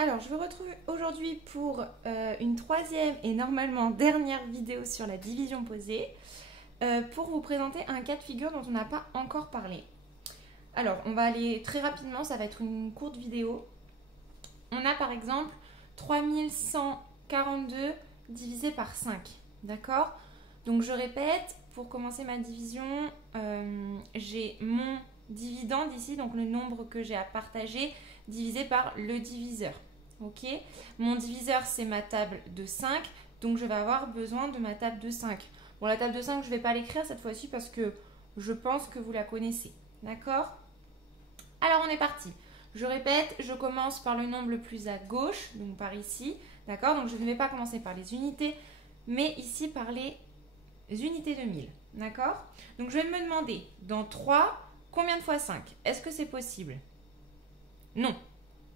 Alors, je vous retrouve aujourd'hui pour une troisième et normalement dernière vidéo sur la division posée pour vous présenter un cas de figure dont on n'a pas encore parlé. Alors, on va aller très rapidement, ça va être une courte vidéo. On a par exemple 3142 divisé par 5, d'accord? Donc, je répète, pour commencer ma division, j'ai mon dividende ici, donc le nombre que j'ai à partager, divisé par le diviseur. Ok, mon diviseur c'est ma table de 5, donc je vais avoir besoin de ma table de 5. Bon, la table de 5, je ne vais pas l'écrire cette fois-ci parce que je pense que vous la connaissez. D'accord? Alors on est parti. Je répète, je commence par le nombre le plus à gauche, donc par ici. D'accord? Donc je ne vais pas commencer par les unités, mais ici par les unités de 1000. D'accord? Donc je vais me demander, dans 3, combien de fois 5? Est-ce que c'est possible? Non.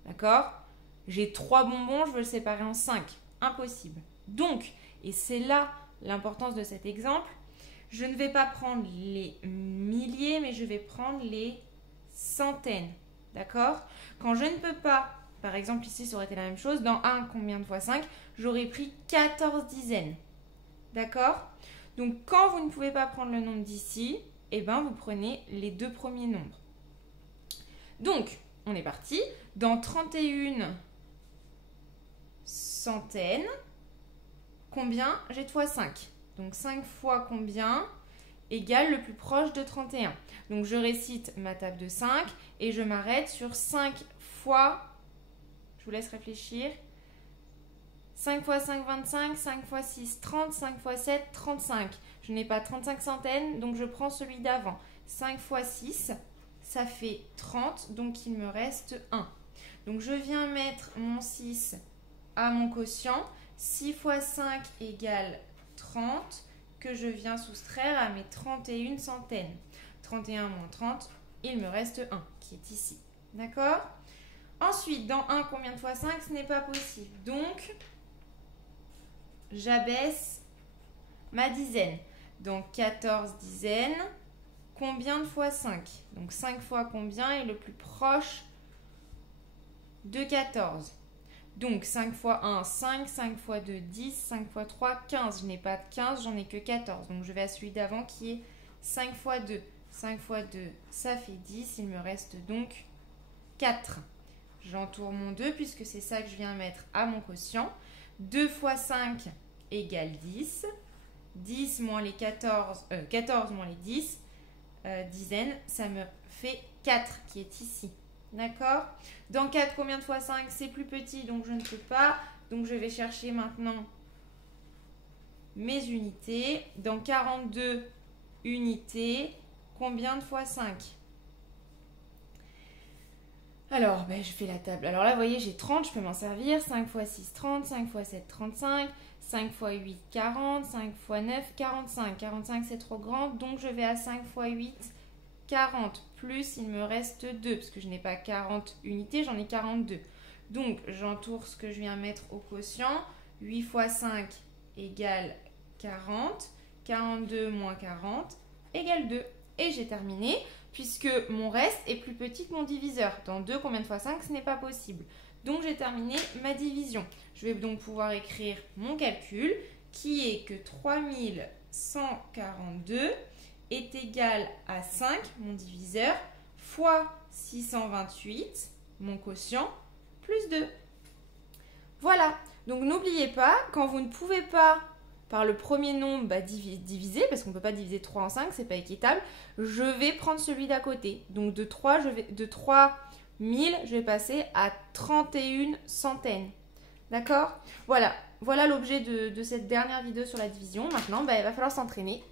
D'accord? J'ai 3 bonbons, je veux le séparer en 5. Impossible. Donc, et c'est là l'importance de cet exemple, je ne vais pas prendre les milliers, mais je vais prendre les centaines. D'accord? Quand je ne peux pas, par exemple ici ça aurait été la même chose, dans 1, combien de fois 5? J'aurais pris 14 dizaines. D'accord? Donc quand vous ne pouvez pas prendre le nombre d'ici, eh ben, vous prenez les deux premiers nombres. Donc, on est parti. Dans 31 centaines, combien j'ai de fois 5? Donc 5 fois combien égale le plus proche de 31. Donc je récite ma table de 5 et je m'arrête sur 5 fois, je vous laisse réfléchir, 5 fois 5, 25, 5 fois 6, 30, 5 fois 7, 35. Je n'ai pas 35 centaines, donc je prends celui d'avant. 5 fois 6, ça fait 30, donc il me reste 1. Donc je viens mettre mon 6 à mon quotient. 6 fois 5 égale 30, que je viens soustraire à mes 31 centaines. 31 moins 30, il me reste 1, qui est ici. D'accord? Ensuite, dans 1, combien de fois 5? Ce n'est pas possible. Donc, j'abaisse ma dizaine. Donc 14 dizaines, combien de fois 5? Donc 5 fois combien est le plus proche de 14? Donc 5 fois 1, 5, 5 fois 2, 10, 5 fois 3, 15. Je n'ai pas de 15, j'en ai que 14. Donc je vais à celui d'avant qui est 5 fois 2. 5 fois 2, ça fait 10. Il me reste donc 4. J'entoure mon 2 puisque c'est ça que je viens mettre à mon quotient. 2 fois 5 égale 10. 10 moins les 14, 14 moins les 10, dizaines, ça me fait 4 qui est ici. D'accord? Dans 4, combien de fois 5? C'est plus petit, donc je ne peux pas. Donc je vais chercher maintenant mes unités. Dans 42 unités, combien de fois 5? Alors, je fais la table. Alors là, vous voyez, j'ai 30, je peux m'en servir. 5 fois 6, 30. 5 fois 7, 35. 5 fois 8, 40. 5 fois 9, 45. 45, c'est trop grand. Donc, je vais à 5 fois 8, 40. Plus, il me reste 2. Parce que je n'ai pas 40 unités, j'en ai 42. Donc, j'entoure ce que je viens mettre au quotient. 8 fois 5 égale 40. 42 moins 40 égale 2. Et j'ai terminé, puisque mon reste est plus petit que mon diviseur. Dans 2, combien de fois 5? Ce n'est pas possible. Donc, j'ai terminé ma division. Je vais donc pouvoir écrire mon calcul, qui est que 3142 est égal à 5, mon diviseur, fois 628, mon quotient, plus 2. Voilà. Donc, n'oubliez pas, quand vous ne pouvez pas par le premier nombre diviser, parce qu'on ne peut pas diviser 3 en 5, c'est pas équitable, je vais prendre celui d'à côté. Donc de 3000, je vais passer à 31 centaines. D'accord? Voilà l'objet de cette dernière vidéo sur la division. Maintenant, il va falloir s'entraîner